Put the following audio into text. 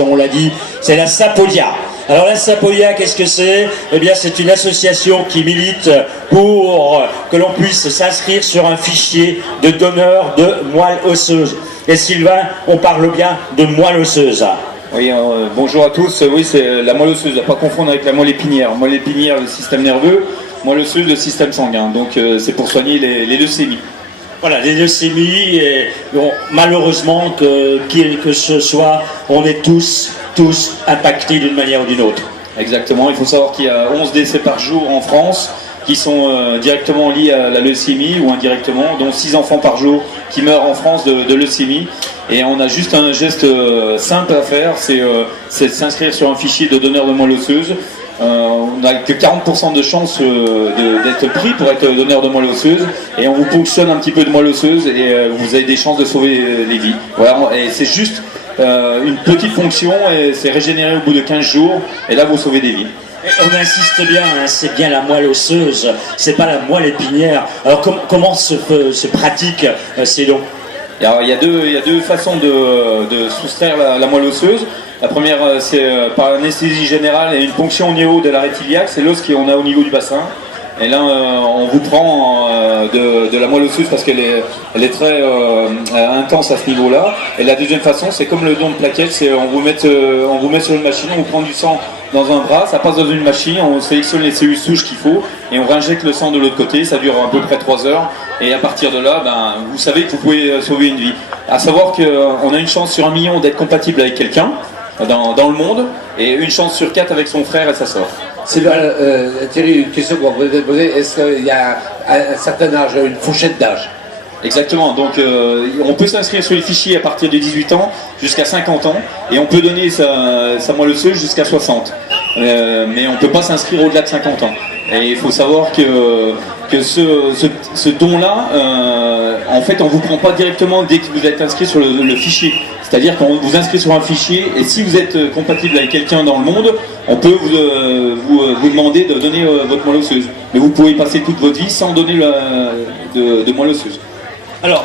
On l'a dit, c'est la Sapodia. Alors la Sapodia, qu'est-ce que c'est? Eh bien, c'est une association qui milite pour que l'on puisse s'inscrire sur un fichier de donneurs de moelle osseuse. Et Sylvain, on parle bien de moelle osseuse. Oui, bonjour à tous. Oui, c'est la moelle osseuse, à ne pas confondre avec la moelle épinière. Moelle épinière, le système nerveux, moelle osseuse, le système sanguin. Donc c'est pour soigner les leucémies. Voilà, les leucémies, et bon, malheureusement, que ce soit, on est tous impactés d'une manière ou d'une autre. Exactement, il faut savoir qu'il y a 11 décès par jour en France qui sont directement liés à la leucémie ou indirectement, dont 6 enfants par jour qui meurent en France de leucémie. Et on a juste un geste simple à faire, c'est de s'inscrire sur un fichier de donneur de moelle osseuse. On n'a que 40% de chance d'être pris pour être donneur de moelle osseuse, et on vous ponctionne un petit peu de moelle osseuse et vous avez des chances de sauver les vies. Voilà, et c'est juste une petite fonction et c'est régénéré au bout de 15 jours et là vous sauvez des vies. Et on insiste bien, hein, c'est bien la moelle osseuse, c'est pas la moelle épinière. Alors comment se pratique ces dons? Alors, il y a deux façons de soustraire la moelle osseuse. La première, c'est par anesthésie générale et une ponction au niveau de l'arrêt iliaque, c'est l'os qu'on a au niveau du bassin. Et là, on vous prend de la moelle osseuse parce qu'elle est très intense à ce niveau-là. Et la deuxième façon, c'est comme le don de plaquettes, c'est on vous met sur une machine, on vous prend du sang dans un bras, ça passe dans une machine, on sélectionne les cellules souches qu'il faut et on réinjecte le sang de l'autre côté. Ça dure à peu près 3 heures. Et à partir de là, vous savez que vous pouvez sauver une vie. À savoir qu'on a une chance sur 1 million d'être compatible avec quelqu'un dans le monde et une chance sur 4 avec son frère et sa sœur. Sylvain, Thierry, une question qu'on peut peut-être poser, est-ce qu'il y a un certain âge, une fourchette d'âge? Exactement, donc on peut s'inscrire sur les fichiers à partir de 18 ans jusqu'à 50 ans et on peut donner sa moelle osseuse jusqu'à 60. Mais on ne peut pas s'inscrire au-delà de 50 ans. Et il faut savoir que ce don-là, en fait, on ne vous prend pas directement dès que vous êtes inscrit sur le fichier. C'est-à-dire qu'on vous inscrit sur un fichier et si vous êtes compatible avec quelqu'un dans le monde, on peut vous demander de donner votre moelle osseuse. Mais vous pouvez passer toute votre vie sans donner de moelle osseuse. Alors,